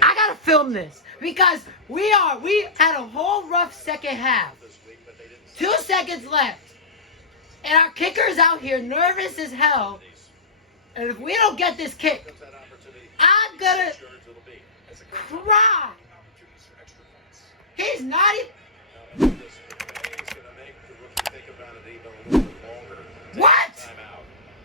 I gotta film this because we had a whole rough second half. 2 seconds left. And our kicker's out here nervous as hell. And if we don't get this kick, I'm gonna cry. He's not even... What?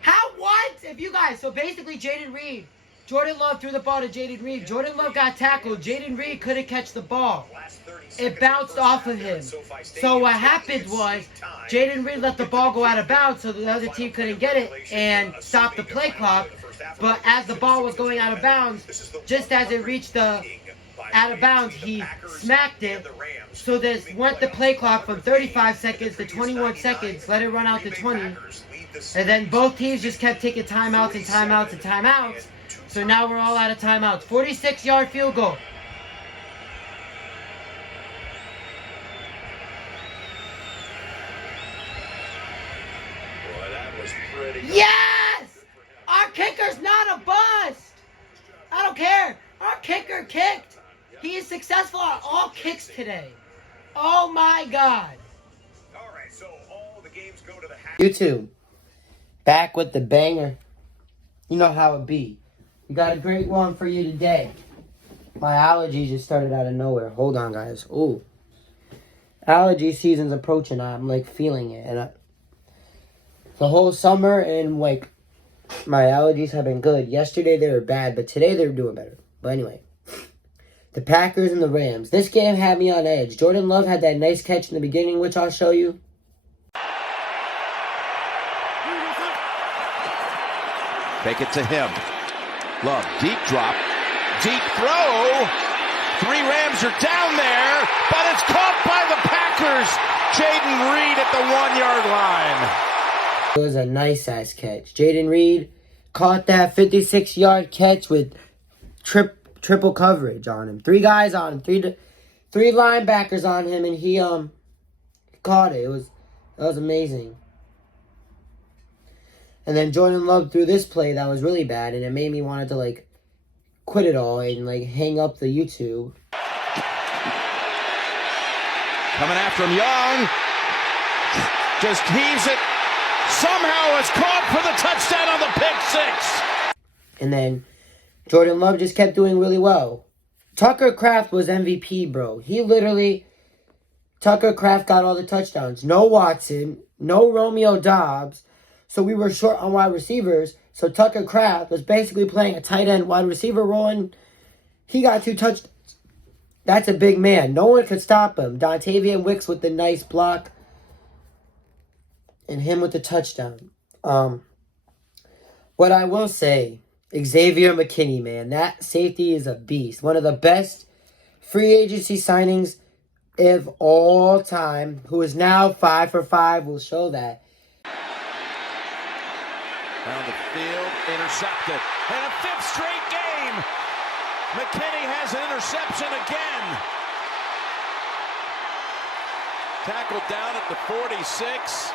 How? What? If you guys... So basically, Jaden Reed. Jordan Love threw the ball to Jaden Reed. Jordan Love got tackled. Jaden Reed couldn't catch the ball. It bounced off of him. So what happened was Jaden Reed let the ball go out of bounds so the other team couldn't get it and stop the play clock. But as the ball was going out of bounds, just as it reached the out of bounds, he smacked it. So this went the play clock from 35 seconds to 21 seconds, let it run out to 20. And then both teams just kept taking timeouts and timeouts and timeouts. So now we're all out of timeouts. 46-yard field goal. Boy, that was pretty. Yes! Our kicker's not a bust. I don't care. Our kicker kicked. He is successful on all kicks today. Oh my God. All right, so all the games go to the half. YouTube, back with the banger. You know how it be. We got a great one for you today. My allergies just started out of nowhere. Hold on, guys. Ooh. Allergy season's approaching. I'm, like, feeling it. And the whole summer and, like, my allergies have been good. Yesterday they were bad, but today they're doing better. But anyway. The Packers and the Rams. This game had me on edge. Jordan Love had that nice catch in the beginning, which I'll show you. Take it to him. Love, deep drop, deep throw. 3 Rams are down there, but it's caught by the Packers. Jaden Reed at the 1-yard line. It was a nice-ass catch. Jaden Reed caught that 56-yard catch with triple coverage on him. 3 guys on him, three linebackers on him, and he caught it. That was amazing. And then Jordan Love threw this play that was really bad, and it made me want to, like, quit it all and, like, hang up the YouTube. Coming after him, Young. Just heaves it. Somehow it's caught for the touchdown on the pick 6. And then Jordan Love just kept doing really well. Tucker Kraft was MVP, bro. Tucker Kraft got all the touchdowns. No Watson, no Romeo Doubs. So we were short on wide receivers. So Tucker Kraft was basically playing a tight end wide receiver role, and he got 2 touchdowns. That's a big man. No one could stop him. Dontavian Wicks with the nice block, and him with the touchdown. What I will say, Xavier McKinney, man, that safety is a beast. One of the best free agency signings of all time, who is now 5 for 5, will show that. Down the field, intercepted. And a 5th straight game. McKinney has an interception again. Tackled down at the 46.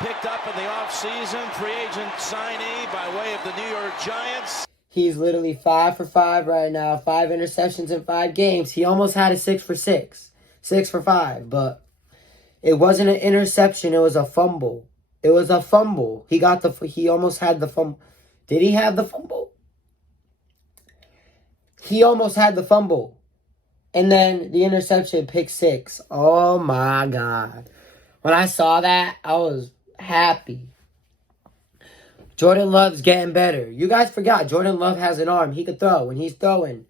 Picked up in the offseason. Free agent signee by way of the New York Giants. He's literally 5 for 5 right now. 5 interceptions in 5 games. He almost had a 6 for 6. 6 for 5. But it wasn't an interception. It was a fumble. It was a fumble. He almost had the fumble. Did he have the fumble? He almost had the fumble. And then the interception, pick 6. Oh my God. When I saw that, I was happy. Jordan Love's getting better. You guys forgot, Jordan Love has an arm. He could throw. When he's throwing,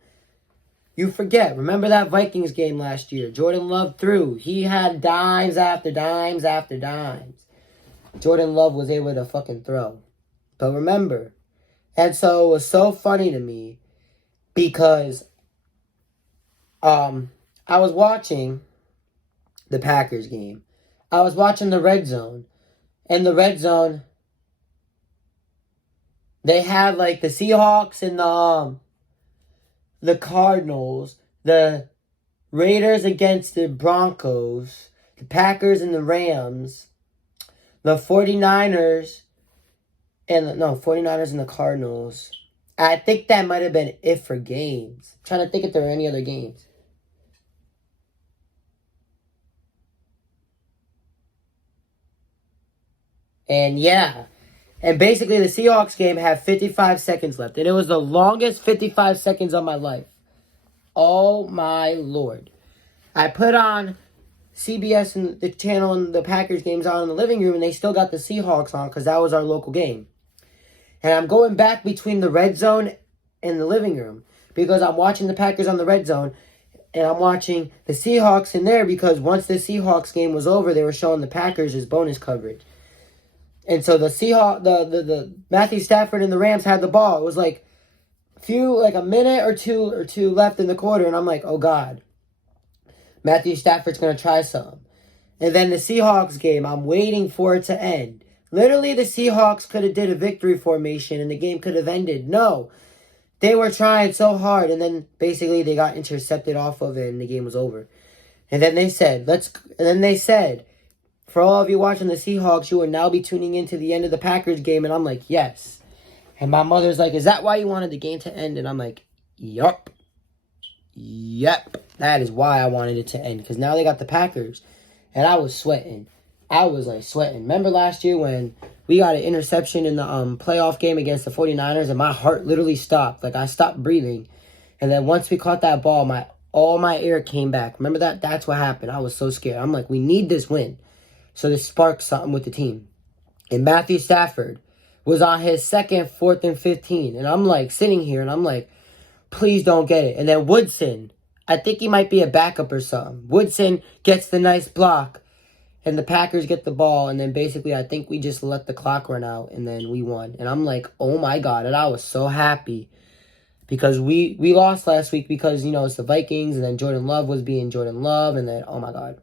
you forget. Remember that Vikings game last year? Jordan Love threw. He had dimes after dimes after dimes. Jordan Love was able to fucking throw. But remember, and so it was so funny to me because I was watching the Packers game. I was watching the Red Zone. And the Red Zone, they had like the Seahawks and the Cardinals, the Raiders against the Broncos, the Packers and the Rams, the 49ers and the Cardinals, I think that might have been it for games. I'm trying to think if there were any other games. And yeah. And basically the Seahawks game had 55 seconds left. And it was the longest 55 seconds of my life. Oh my Lord. I put on CBS and the channel and the Packers games on in the living room, and they still got the Seahawks on because that was our local game. And I'm going back between the red zone and the living room because I'm watching the Packers on the red zone and I'm watching the Seahawks in there because once the Seahawks game was over, they were showing the Packers as bonus coverage. And so the Matthew Stafford and the Rams had the ball. It was like a minute or two left in the quarter, and I'm like, oh God, Matthew Stafford's gonna try some. And then the Seahawks game, I'm waiting for it to end. Literally, the Seahawks could have did a victory formation and the game could have ended. No, they were trying so hard, and then basically they got intercepted off of it, and the game was over. And then they said, for all of you watching the Seahawks, you will now be tuning into the end of the Packers game. And I'm like, yes. And my mother's like, is that why you wanted the game to end? And I'm like, yup. Yep. That is why I wanted it to end. Because now they got the Packers. And I was sweating. I was like sweating. Remember last year when we got an interception in the playoff game against the 49ers and my heart literally stopped. Like I stopped breathing. And then once we caught that ball, all my air came back. Remember that? That's what happened. I was so scared. I'm like, we need this win. So this sparked something with the team. And Matthew Stafford was on his second 4th and 15. And I'm like sitting here and I'm like, please don't get it. And then Woodson, I think he might be a backup or something. Woodson gets the nice block. And the Packers get the ball. And then basically I think we just let the clock run out. And then we won. And I'm like, oh my God. And I was so happy. Because we lost last week because, it's the Vikings. And then Jordan Love was being Jordan Love. And then, oh my God.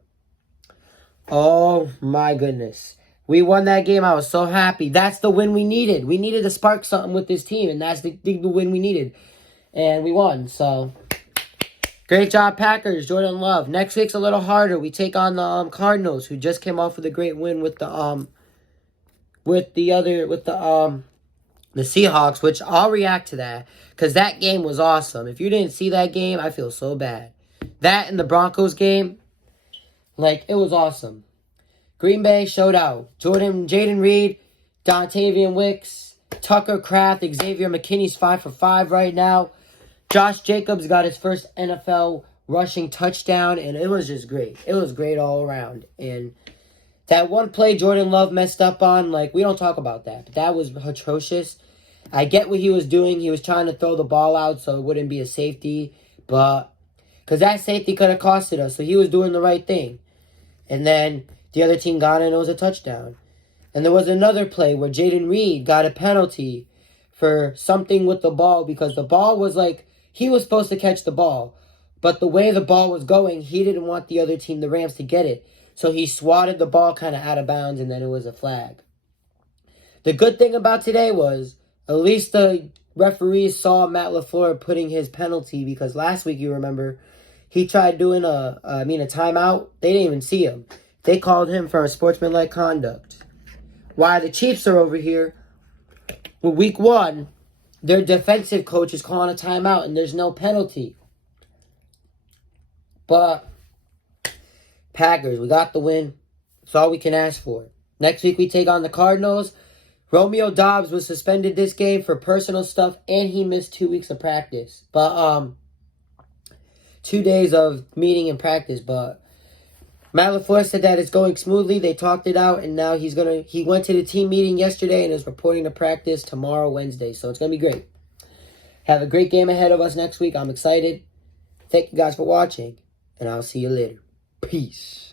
Oh my goodness. We won that game. I was so happy. That's the win we needed. We needed to spark something with this team, and that's the win we needed. And we won. So, great job, Packers. Jordan Love. Next week's a little harder. We take on the Cardinals, who just came off with a great win with the Seahawks, which I'll react to that because that game was awesome. If you didn't see that game, I feel so bad. That and the Broncos game, it was awesome. Green Bay showed out. Jaden Reed, Dontavian Wicks, Tucker Kraft, Xavier McKinney's 5 for 5 right now. Josh Jacobs got his first NFL rushing touchdown, and it was just great. It was great all around. And that one play Jordan Love messed up on, we don't talk about that. But that was atrocious. I get what he was doing. He was trying to throw the ball out so it wouldn't be a safety. But, because that safety could have costed us. So he was doing the right thing. And then the other team got it and it was a touchdown. And there was another play where Jaden Reed got a penalty for something with the ball because the ball was he was supposed to catch the ball. But the way the ball was going, he didn't want the other team, the Rams, to get it. So he swatted the ball kind of out of bounds and then it was a flag. The good thing about today was at least the referees saw Matt LaFleur putting his penalty because last week, you remember, he tried doing a timeout. They didn't even see him. They called him for unsportsmanlike conduct. While the Chiefs are over here, with week 1, their defensive coach is calling a timeout and there's no penalty. But Packers, we got the win. That's all we can ask for. Next week we take on the Cardinals. Romeo Doubs was suspended this game for personal stuff and he missed 2 weeks of practice. But 2 days of meeting and practice, but Matt LaFleur said that it's going smoothly. They talked it out, and now he went to the team meeting yesterday and is reporting to practice tomorrow, Wednesday. So it's going to be great. Have a great game ahead of us next week. I'm excited. Thank you guys for watching, and I'll see you later. Peace.